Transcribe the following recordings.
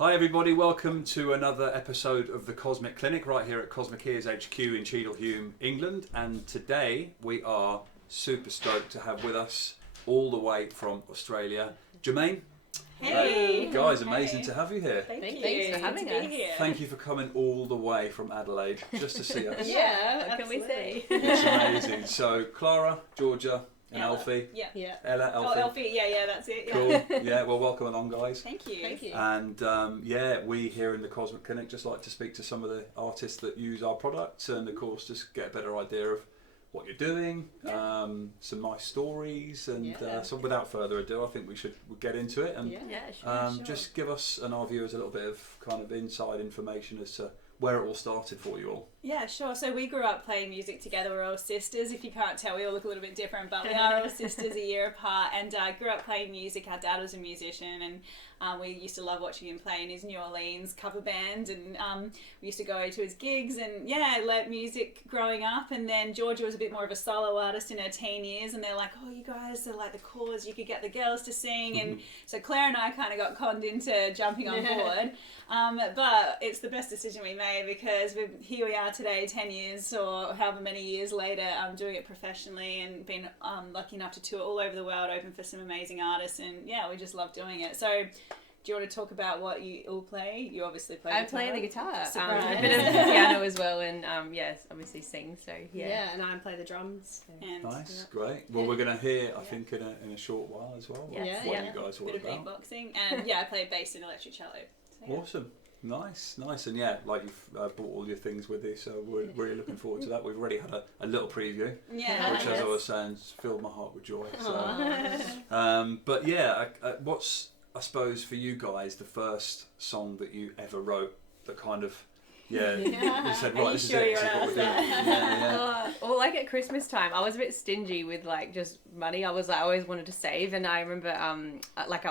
Hi everybody, welcome to another episode of the Cosmic Clinic right here at Cosmic Ears HQ in Cheadlehume, England. And today we are super stoked to have with us all the way from Australia, Germein. Hey! Guys, amazing to have you here. Thanks for having us. Here. Thank you for coming all the way from Adelaide just to see us. Yeah, what absolutely. can we say? It's amazing. So Clara, Georgia and Ella. Alfie. Yeah. Ella, Oh, Alfie. Elfie. Yeah, that's it. Yeah. Cool. Yeah, well welcome along guys. Thank you. Thank you. And we here in the Cosmic Clinic just like to speak to some of the artists that use our products and of course just get a better idea of what you're doing, some nice stories, and so without further ado I think we'll get into it and sure. just give us and our viewers a little bit of kind of inside information as to where it all started for you all. Yeah, sure. So we grew up playing music together. We're all sisters. If you can't tell, we all look a little bit different, but we are all sisters a year apart. And grew up playing music. Our dad was a musician, and we used to love watching him play in his New Orleans cover band. And we used to go to his gigs. And learnt music growing up. And then Georgia was a bit more of a solo artist in her teen years. And they're like, "Oh, you guys are like the cause. You could get the girls to sing." And so Claire and I kind of got conned into jumping on board. But it's the best decision we made because here we are today, 10 years or however many years later, doing it professionally and been lucky enough to tour all over the world, open for some amazing artists, and we just love doing it. So do you want to talk about what you all play? You obviously play guitar. I play the guitar, Surprise. a bit of piano as well, and obviously sing, so and I play the drums. So. And Nice, great. Well, we're going to hear, I think, in a short while as well, what you guys are all a bit of about. beatboxing, and I play bass and electric cello. So, Awesome. Nice. And like you've brought all your things with you, so we're really looking forward to that. We've already had a little preview, which as I was saying, filled my heart with joy. So. But what's, I suppose, for you guys, the first song that you ever wrote that kind of, you said, right, this is it, this is what we're doing. Well, like at Christmas time, I was a bit stingy with like just money. I always wanted to save, and I remember I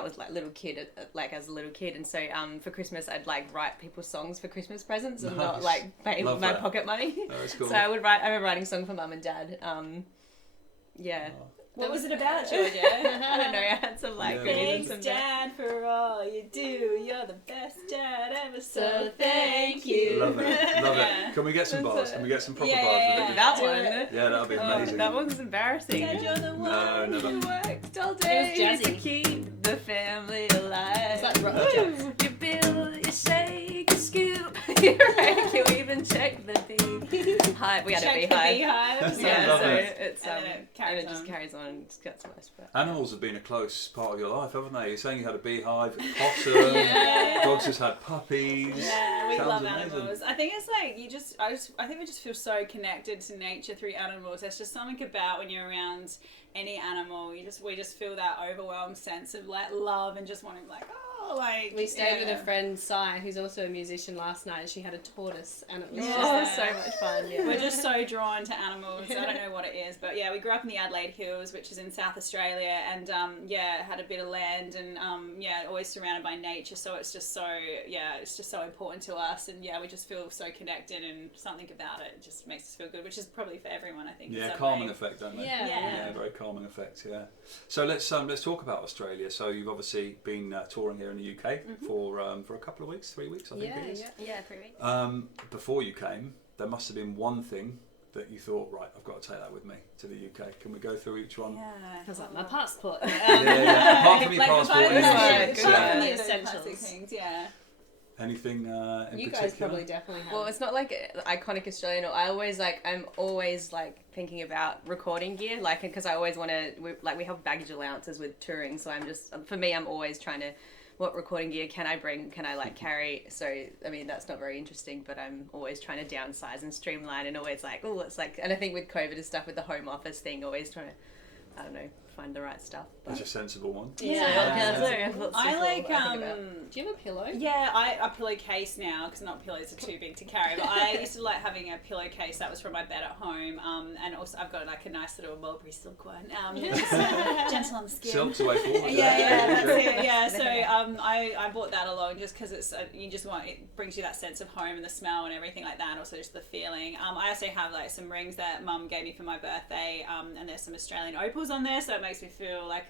was like as a little kid, and so for Christmas I'd like write people's songs for Christmas presents and not like pay Love my that. pocket money. That's cool. So I remember writing a song for mum and dad. What was it about, Georgia? I don't know. I had some like Thanks, Dad, for all you do. You're the best dad ever. So thank you. Love it. Can we get some bars? Can we get some proper bars with it? That one. Yeah, that'll be amazing. That one's embarrassing. Dad, you're the one No. who worked all It day was to keep the family alive. Is that right? You build, you shake, you scoop, you rake, you even check the beehive. We had a Check beehive. the beehive. Yeah, Love so it. it's And then it just carries on and just gets worse. But Animals have been a close part of your life, haven't they? You're saying you had a beehive, a possum, dogs has had puppies. Yeah, we Sounds love amazing. animals. I think it's like I think we just feel so connected to nature through animals. There's just something about when you're around any animal, we just feel that overwhelmed sense of like love and just wanting like We stayed with a friend, Sai, who's also a musician last night, and she had a tortoise, and it was so much fun. Yeah. We're just so drawn to animals. I don't know what it is, but we grew up in the Adelaide Hills, which is in South Australia, and had a bit of land, and always surrounded by nature. So it's just so important to us, and we just feel so connected, and something about it just makes us feel good, which is probably for everyone, I think. Yeah, calming effect, don't they? Yeah, very calming effect. Yeah. So let's talk about Australia. So you've obviously been touring here in the UK for a couple of weeks, 3 weeks, I think it is. Yeah, 3 weeks. Before you came, there must have been one thing that you thought, right, I've got to take that with me to the UK. Can we go through each one? Yeah. I was like, my passport. Apart from your passport and the essentials. essentials. Things, Anything in You particular? guys probably definitely have. Well, it's not like iconic Australian. I'm always thinking about recording gear, because I always want to. We have baggage allowances with touring, so I'm always trying to. What recording gear can I bring? Can I carry? So I mean that's not very interesting, but I'm always trying to downsize and streamline, and always and I think with COVID and stuff, with the home office thing, always trying to, I don't know, find the right stuff. But It's a sensible one. I like. Do you have a pillow? Yeah, a pillowcase now because not pillows are too big to carry. But I used to like having a pillowcase that was from my bed at home. And also I've got a nice little mulberry silk one. Gentle on the skin. Silk's the way forward. That's it. Yeah, so I bought that along just because it's it brings you that sense of home and the smell and everything like that, and also just the feeling. I also have some rings that Mum gave me for my birthday, and there's some Australian opals on there, so it makes me feel like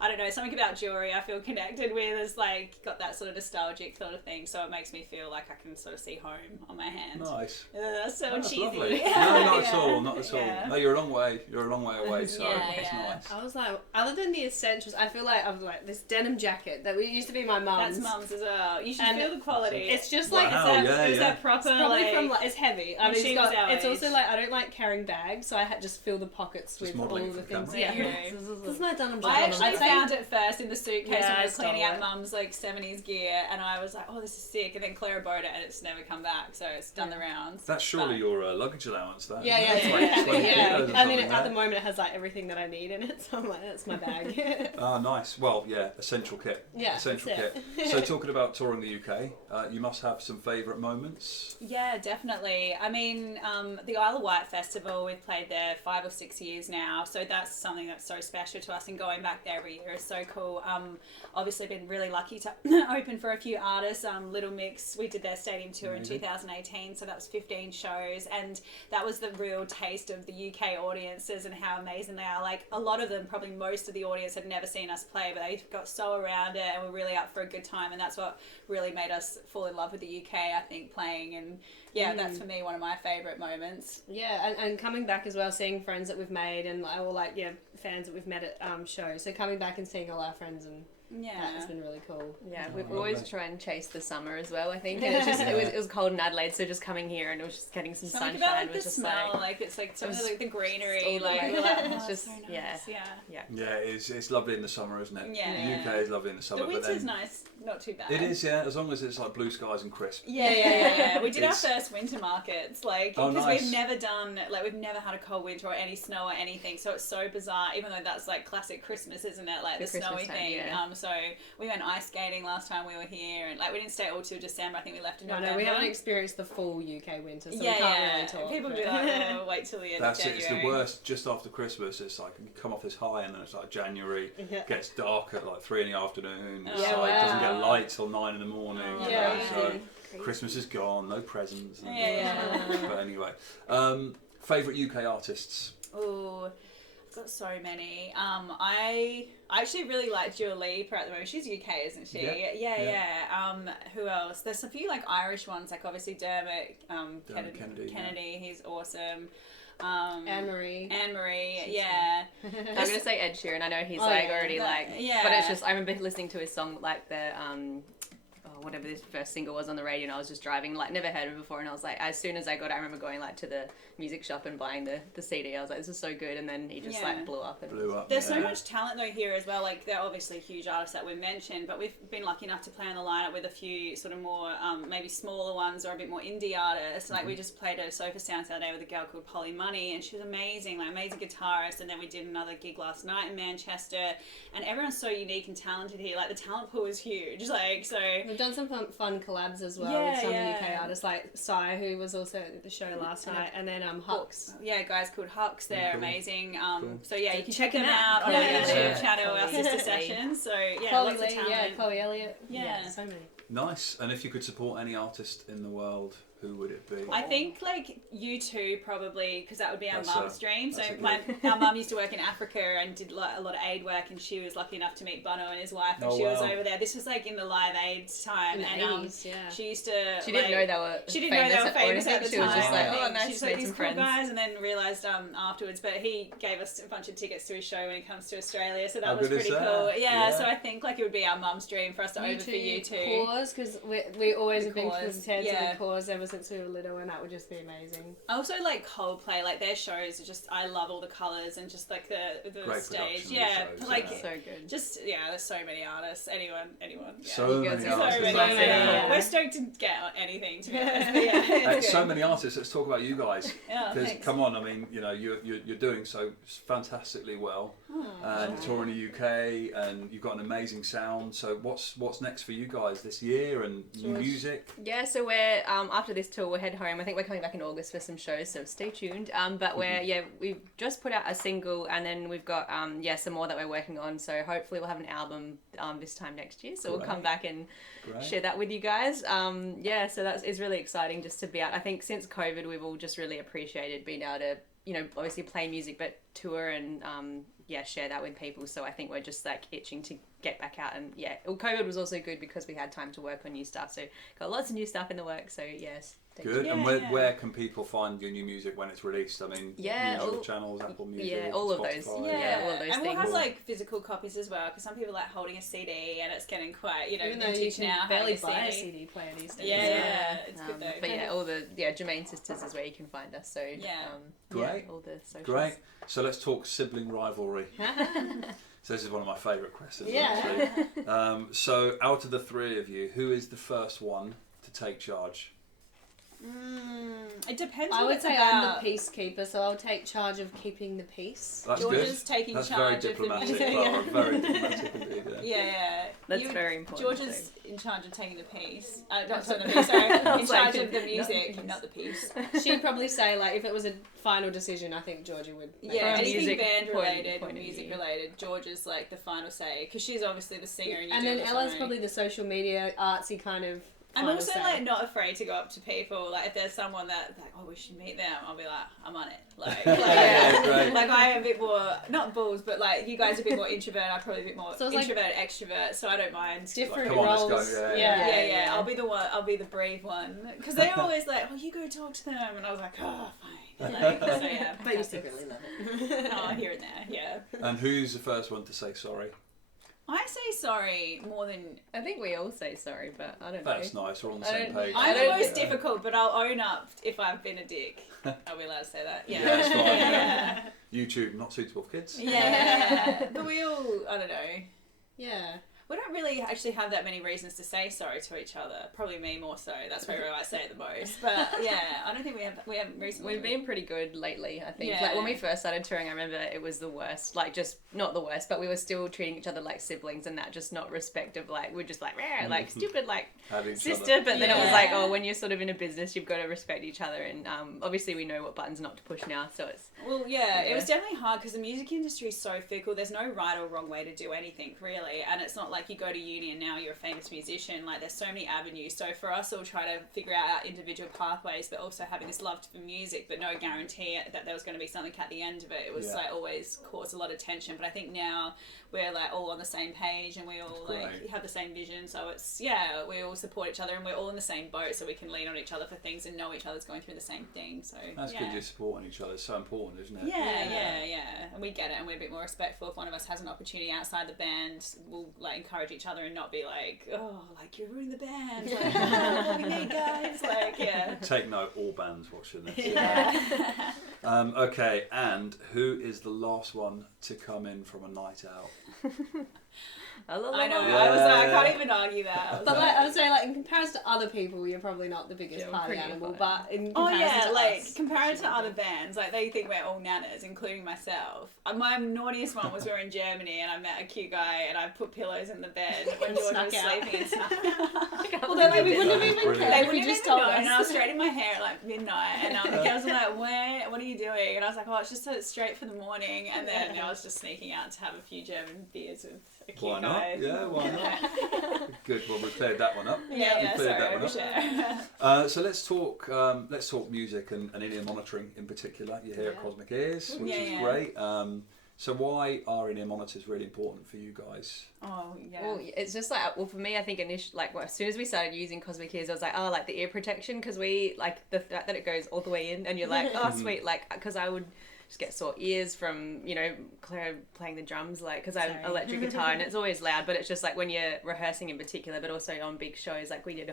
I don't know, something about jewelry I feel connected with is like got that sort of nostalgic sort of thing. So it makes me feel like I can sort of see home on my hand. Nice. That's so That's cheesy. lovely. No, not at all. Not at all. Yeah. No, you're a long way. You're a long way away. So it's nice. I was like, other than the essentials, I feel like I've like this denim jacket that used to be my mum's. That's mum's as well. You should feel the quality. It's just like is that proper? It's probably like, from like it's heavy. I mean, it's also age. like I don't like carrying bags, so I had just fill the pockets Just with all modelling the for things. camera. Yeah, this is my denim jacket. I actually found it first in the suitcase when I was stole cleaning out it. mum's like 70s gear, and I was like, oh, this is sick. And then Clara bought it, and it's never come back, so it's done the rounds. That's surely your luggage allowance, that. Yeah. I mean, at the moment it has like everything that I need in it, so I'm like, that's my bag. Ah, nice. Well, yeah, essential kit. Yeah, essential kit. So talking about touring the UK, you must have some favourite moments. Yeah, definitely. I mean, the Isle of Wight Festival, we've played there 5 or 6 years now, so that's something that's so special to us, and going back there every year is so cool. Obviously been really lucky to open for a few artists. Little Mix, we did their stadium tour in 2018, so that was 15 shows, and that was the real taste of the UK audiences and how amazing they are. Like, a lot of them, probably most of the audience had never seen us play, but they got so around it and were really up for a good time, and that's what really made us fall in love with the UK, I think, playing. And that's for me one of my favourite moments. Yeah, and coming back as well, seeing friends that we've made, and or like fans that we've met at shows. So coming back and seeing all our friends, and that's been really cool. Yeah, we've always tried and chase the summer as well, I think. And it's just, it was cold in Adelaide, so just coming here and it was just getting some Something sunshine about, like, was the just smell, like it's like some of the greenery, all like, the way. it's It's so just nice. Yeah, it's lovely in the summer, isn't it? Yeah. The UK is lovely in the summer. The winter's but then nice, not too bad. it is, yeah, as long as it's like blue skies and crisp. Yeah. We did our It's- first winter markets, like, Oh, because nice. we've never had a cold winter or any snow or anything, so it's so bizarre, even though that's like classic Christmas, isn't it? Like the Christmas snowy time, thing. yeah. So we went ice skating last time we were here, and like we didn't stay all till December. I think we left in November. No, we haven't experienced the full UK winter, so we yeah, can't really talk. People but- be like, oh, wait till the end That's of it, January. it's the worst just after Christmas. It's like you come off this high and then it's like January, Yeah. gets dark at like 3 in the afternoon, Oh, it's yeah, like, it doesn't get wow. light till 9 in the morning. Oh, you yeah. know, so Christmas is gone, no presents. and- Yeah. But anyway, favourite UK artists? Ooh, I've got so many. I actually really like Dua Lipa at the moment. She's UK, isn't she? Yeah. Who else? There's a few like Irish ones, like obviously Dermot Kennedy. He's awesome. Anne-Marie. Yeah. I'm gonna say Ed Sheeran. I know he's already but it's just I remember listening to his song like the whatever this first single was on the radio, and I was just driving, like never heard of it before, and I was like, as soon as I got it, I remember going like to the music shop and buying the CD. I was like, this is so good, and then he just like blew up. There's so much talent though here as well. Like they're obviously huge artists that we mentioned, but we've been lucky enough to play on the lineup with a few sort of more maybe smaller ones or a bit more indie artists. Like we just played at a Sofa Sounds the other day with a girl called Polly Money, and she was amazing, like amazing guitarist. And then we did another gig last night in Manchester, and everyone's so unique and talented here. Like the talent pool is huge. Like so. We've done some fun collabs as well with some UK artists like Sai, who was also at the show last night, and then Hux. Yeah, guys called Hux. They're amazing. So yeah, you can check them them out on our Chloe YouTube Elliott. channel, our Chloe sister Elliott. sessions. So yeah, Chloe lots of Lee, talent. Chloe Elliott. Yeah. So many. Nice. And if you could support any artist in the world, who would it be? I think like U2 probably, because that would be our That's mum's dream. So that's a our mum used to work in Africa and did like a lot of aid work, and she was lucky enough to meet Bono and his wife when Oh, she was wow. over there. This was like in the Live Aid time, In the and 80s, yeah. she used to. She didn't know they were. She didn't know they were famous at the She time. was just like, I think. oh, nice She's to like meet these some cool friends. guys, and then realised afterwards. But he gave us a bunch of tickets to his show when he comes to Australia, so that How was good is pretty that? cool. Yeah, Yeah. so I think like it would be our mum's dream for us to open for U2. Cause, because we always The have been Cause, compared yeah. to the Cause ever since we were little, and that would just be amazing. I also like Coldplay, like their shows are just, I love all the colours and just like the Great stage. production of the Yeah, shows, like yeah. So good. just there's so many artists. Anyone. Yeah. So You guys many are So artists. many. Yeah. We're stoked to get anything to be honest. But yeah, it's So good. many artists. Let's talk about you guys. Yeah, Because thanks. come on, I mean, you know, you're doing so fantastically well, and touring the UK, and you've got an amazing sound. So what's next for you guys this year and new music? Yeah, so we're after this tour, we'll head home. I think we're coming back in August for some shows, so stay tuned. But we've just put out a single, and then we've got some more that we're working on. So hopefully we'll have an album this time next year. So we'll come back and share that with you guys. So it's really exciting just to be out. I think since COVID, we've all just really appreciated being able to, obviously play music, but tour and share that with people. So I think we're just like itching to get back out, and COVID was also good because we had time to work on new stuff. So got lots of new stuff in the works. So yes. Good. And where can people find your new music when it's released? I mean, usual channels, Apple Music, all of Spotify. those. All of those and things. we'll have like physical copies as well, because some people like holding a CD, and it's getting quite, even though you can barely buy a CD player these days. Yeah, it's good though. But all the Germein sisters is where you can find us. So great. All the socials. Great. So let's talk sibling rivalry. So this is one of my favourite questions. Yeah. Actually. So out of the three of you, who is the first one to take charge? It depends. I would say I'm the peacekeeper, so I'll take charge of keeping the peace. That's George good. is taking That's charge very of the diplomatic. music. Very diplomatic indeed. Yeah. That's very important. George is in charge of taking the piece. In charge of the music, not the piece. She'd probably say, like, if it was a final decision, I think Georgie would. Anything band related, music related, George is like the final say, because she's obviously the singer, and then Ella's probably the social media artsy kind of. I'm also like not afraid to go up to people. Like if there's someone that like, oh, we should meet them, I'll be like, I'm on it. Like I am a bit more not balls, but like you guys are a bit more introvert. I'm probably a bit more introvert, extrovert. So I don't mind. Different roles. Let's go. Yeah. I'll be the one. I'll be the brave one, because they're always like, oh, you go talk to them, and I was like, oh, fine. But you secretly love it. Oh, here and there, yeah. And who's the first one to say sorry? I say sorry more than... I think we all say sorry, but I don't know. That's nice, we're on the same page. I'm the most difficult, but I'll own up if I've been a dick. Are we allowed to say that? Yeah, that's fine. YouTube, not suitable for kids. Yeah. But we all, I don't know. Yeah. We don't really actually have that many reasons to say sorry to each other. Probably me more so. That's where I say it the most. But yeah, I don't think we haven't recently. We've been pretty good lately, I think. Yeah. Like when we first started touring, I remember it was the worst. Like just not the worst, but we were still treating each other like siblings, and that just not respect of like we're just like like stupid like sister. But then it was like, oh, when you're sort of in a business, you've got to respect each other, and obviously we know what buttons not to push now. So it's it was definitely hard because the music industry is so fickle. There's no right or wrong way to do anything really, and it's not like you go to uni and now you're a famous musician. Like there's so many avenues. So for us, we'll try to figure out our individual pathways, but also having this love for music, but no guarantee that there was going to be something at the end of it. It was like always caused a lot of tension. But I think now we're like all on the same page, and we all like have the same vision. So it's we all support each other, and we're all in the same boat, so we can lean on each other for things and know each other's going through the same thing. So that's good. You're supporting each other. It's so important, isn't it? Yeah. And we get it, and we're a bit more respectful. If one of us has an opportunity outside the band, we'll like encourage each other and not be like, oh, like you're ruining the band. Like, oh, what we need, guys. Like, Take note, all bands watching this. Yeah. Okay, and who is the last one to come in from a night out? I know. I was like, I can't even argue that. But like, I would say, like in comparison to other people, you're probably not the biggest party animal. But in comparison to us, compared to other bands, like they think we're all nanas, including myself. My naughtiest one was we were in Germany and I met a cute guy and I put pillows in the bed when George was sleeping and stuff. Well, then we wouldn't have even cared. They just told us. And I was straightening my hair at like midnight, and the girls were like, what are you doing? And I was like, oh, it's just straight for the morning. And then I was just sneaking out to have a few German beers with a cute guy. Yeah, why not? Good. Well, we cleared that one up. So let's talk music and in-ear monitoring in particular. You're here at Cosmic Ears, which is great. So why are in-ear monitors really important for you guys? Oh, yeah. Well, it's just like, for me, I think as soon as we started using Cosmic Ears, I was like, oh, like the ear protection, because we, like the fact that it goes all the way in, and you're like, oh, sweet, like, because I would just get sore ears from, Claire playing the drums, like, because I have electric guitar, and it's always loud, but it's just like when you're rehearsing in particular, but also on big shows, like we did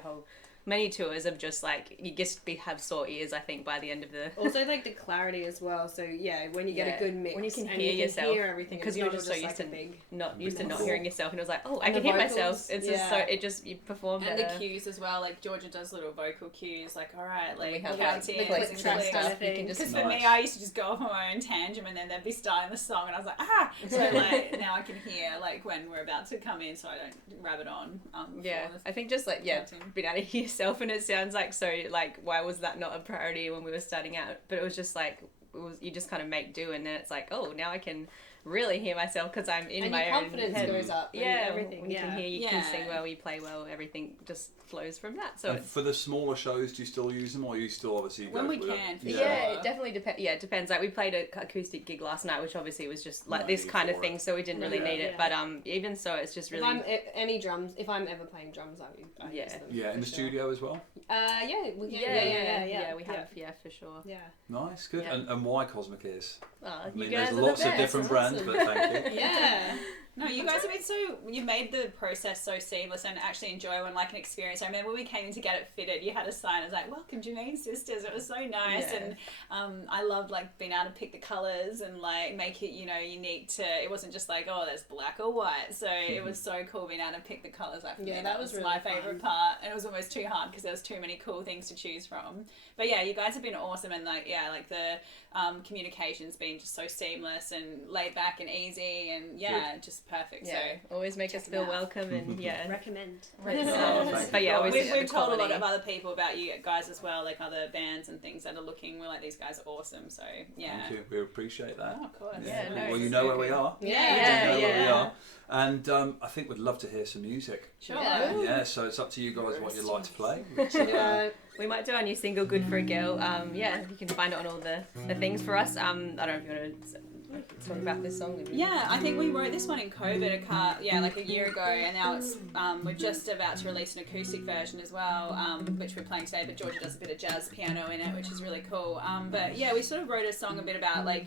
many tours of just like you just have sore ears, I think, by the end of the also like the clarity as well. So when you get a good mix, when you can and hear yourself, everything, because you were just so used to not hearing yourself, and it was like, oh, I can hear myself. It's just you perform better. And the cues as well, like Georgia does little vocal cues, like all right, like we have counting the click track stuff. Because for me, I used to just go off on my own tangent, and then they'd be starting the song, and I was like, ah. So like now I can hear like when we're about to come in, so I don't rabbit on. I think just like being able to hear yourself, and it sounds like so like why was that not a priority when we were starting out? But it was just like you just kind of make do, and then it's like, oh, now I can really hear myself because I'm in my own confidence head. goes up. Yeah, everything. When you can hear, you Yeah. can sing well, you play well, everything just flows from that. So And for the smaller shows, do you still use them, or you still obviously When go we with can, it? for yeah, sure. it definitely depends. Yeah, it depends. Like we played an acoustic gig last night, which obviously was just like No this need kind of for thing, so we didn't really Yeah. need it. Yeah. But even so, it's just If really I'm if I'm ever playing drums, I Yeah. use them. Yeah, in for the sure. studio as well. Yeah, we have for sure. Yeah. Nice, good. Yeah. And why Cosmic Ears? Oh, I you mean, guys there's are lots the of best. different brands, but thank you. Yeah. No, you guys have been you made the process so seamless and actually enjoyable and like an experience. I remember when we came in to get it fitted, you had a sign. It was like, "Welcome, Germein Sisters." It was so nice, Yeah. and I loved like being able to pick the colours and like make it, unique to. It wasn't just like, oh, there's black or white. So it was so cool being able to pick the colours. Like, for me, that was really my fun. favourite part, and it was almost too hard because there was too many cool things to choose from. But yeah, you guys have been awesome, and like the communication's been just so seamless and laid back and easy, and just perfect. Yeah, So always make us check feel them out. welcome and Recommend. thank you. But yeah, always we've the told a lot quality. of other people about you guys as well, like other bands and things that are looking. We're like, these guys are awesome. So yeah. Thank you. We appreciate that. Oh, of course. Yeah, no, Well, it's you know so where we good. are. Yeah. You know where we yeah. are. And I think we'd love to hear some music. Sure. Yeah. Yeah, so it's up to you guys what you'd like to play. Yeah. We might do our new single, "Good for a Girl." Yeah, you can find it on all the things for us. I don't know if you want to talk about this song. Yeah, I think we wrote this one in COVID, like a year ago, and now it's we're just about to release an acoustic version as well, which we're playing today. But Georgia does a bit of jazz piano in it, which is really cool. But yeah, we sort of wrote a song a bit about like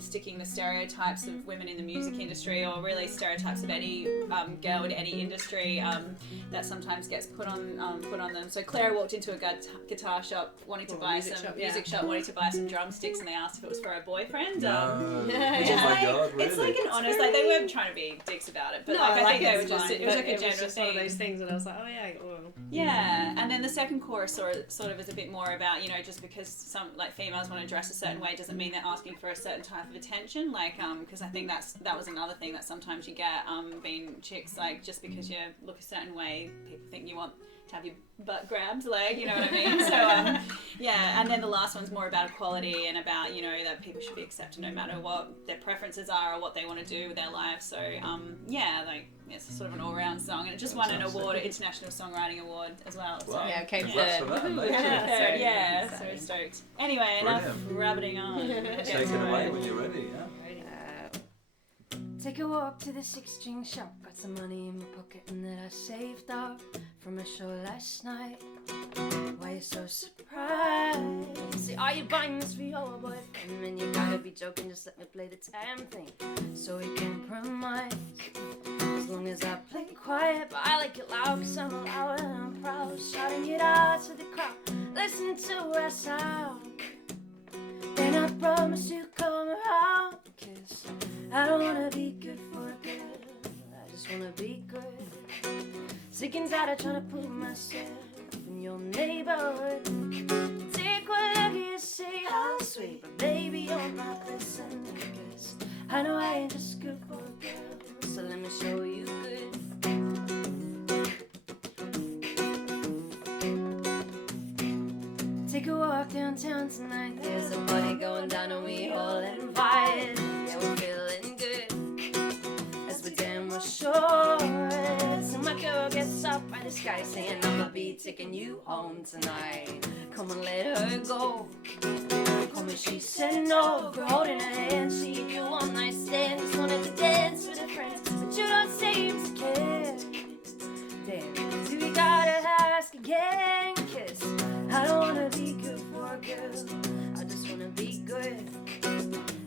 sticking the stereotypes of women in the music industry, or really stereotypes of any girl in any industry that sometimes gets put on them. So Claire walked into a guitar shop wanting to buy music shop wanting to buy some drumsticks, and they asked if it was for her boyfriend. Oh Which is my like, God, really? it's like an honest, like they weren't trying to be dicks about it, but I think they were just, it was like a general just one of thing. those things that I was like, oh yeah, well. Yeah, and then the second chorus sort of is a bit more about, just because some like females want to dress a certain way doesn't mean they're asking for a certain type of attention, like because I think that was another thing that sometimes you get being chicks, like just because you look a certain way, people think you want to have your butt grabbed, like, you know what I mean? So yeah, and then the last one's more about equality and about that people should be accepted no matter what their preferences are or what they want to do with their life. So it's sort of an all-round song, and it just won an award, an International Songwriting Award as well. So. Wow. Yeah, it came Congrats third. for that, amazing. Yeah, so stoked. Anyway, enough Brilliant. rabbiting on. Take it away when you're ready, yeah? Take a walk to the six-string shop. Got some money in my pocket and that I saved up from a show last night. Why you so surprised? Say, are you buying this for your boyfriend? And you gotta be joking, just let me play the damn thing so we can promise. As long as I play quiet, but I like it loud, cause I'm loud and I'm proud. Shouting it out to the crowd, listen to our sound. Then I promise to come around, cause I don't wanna be good for a girl, I just wanna be good. Sick and tired of trying to prove myself in your neighborhood. Take what I can say, I'm sweet, but baby you're not listening. Cause I know I ain't just good for a girl, so let me show you good. Take a walk downtown tonight. There's a party going down and we all invited. Yeah, we're feeling good as we damn well sure. So my girl gets up by the sky saying I'ma be taking you home tonight. Come on, let her go. Come and she said no. We're holding her hand, seeing you one night stand. Just wanted to dance with her friends, but you don't seem to care. Damn, do we gotta ask again? 'Cause I don't wanna be good for a girl, I just wanna be good.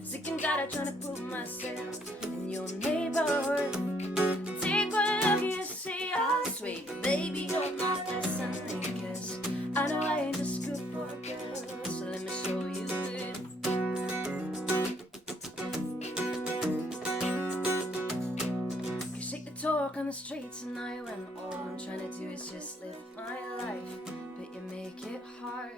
Sick and tired of trying to prove myself in your neighborhood. Take what you say, I'm sweet, but baby you're not listening. 'Cause I know I ain't just good for a girl, so let me show you good. You shake the talk on the streets tonight when all I'm trying to do is just live my life. But you make it hard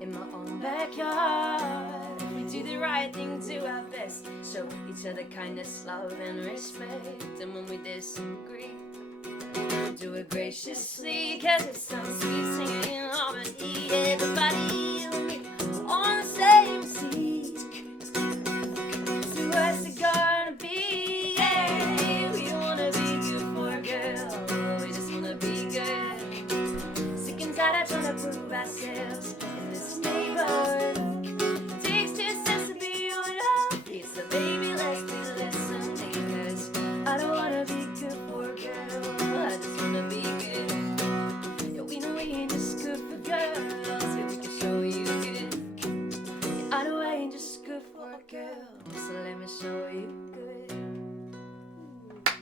in my own backyard. We do the right thing, do our best, show each other kindness, love and respect. And when we disagree, do it graciously, 'cause it sounds sweet singing in harmony. Everybody and me on the same seat. Do us girls in this neighborhood. It takes 2 cents to be on our feet, so baby, let's be listening. 'Cause I don't wanna be good for a girl, I just wanna be good. Yeah, we know we ain't just good for girls, yeah, we can show you good. Yeah, I know I ain't just good for a girl, so let me show you good.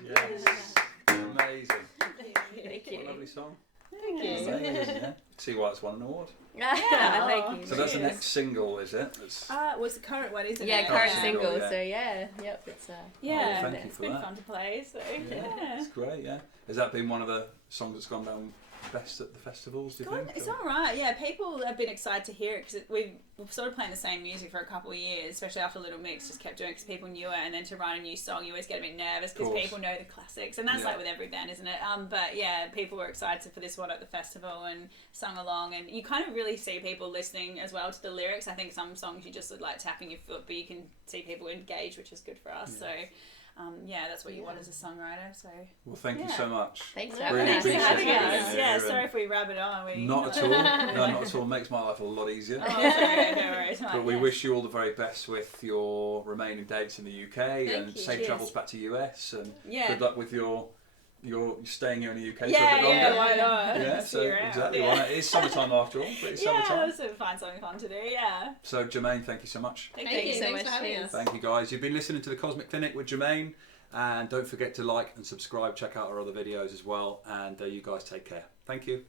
Yes. Amazing. Thank What a you. lovely song. Thank you. Amazing, yeah. See why it's won an award. Thank you. So that's the next single, is it? It's, Was the current one, isn't Yeah, it? current single, single. yeah. So yep, it's Yeah, thank you it's for been that. fun to play. So yeah. It's great, yeah. Has that been one of the songs that's gone down best at the festivals, do you think? It's or- all right. Yeah, people have been excited to hear it because we've sort of playing the same music for a couple of years, especially after Little Mix. Just kept doing it because people knew it, and then to write a new song, you always get a bit nervous because Course. people know the classics, and that's Yeah. like with every band, isn't it? But yeah, people were excited for this one at the festival and sung along, and you kind of really see people listening as well to the lyrics. I think some songs you just like tapping your foot, but you can see people engage, which is good for us. Yeah. So. Yeah, that's what you want as a songwriter. So Well, thank you Yeah. so much. Thanks for Really having thanks for us. having appreciate us. it. Yeah, Yeah, sorry if we rabbit on. Not at all. No, not at all. Makes my life a lot easier. Oh, sorry, no worries. But we wish you all the very best with your remaining dates in the UK and you. safe Cheers. travels back to US and Yeah. good luck with your staying here in the UK for a Yeah, bit longer. yeah, why not? Yeah, See so you around, exactly. yeah. Why not? It is summertime after all, but it's Yeah, summertime. let's find something fun to do. Yeah. So Germain, thank you so much. Thank Thank you so Thanks much. for having Cheers. us. Thank you guys. You've been listening to the Cosmic Clinic with Germain, and don't forget to like and subscribe. Check out our other videos as well, and you guys take care. Thank you.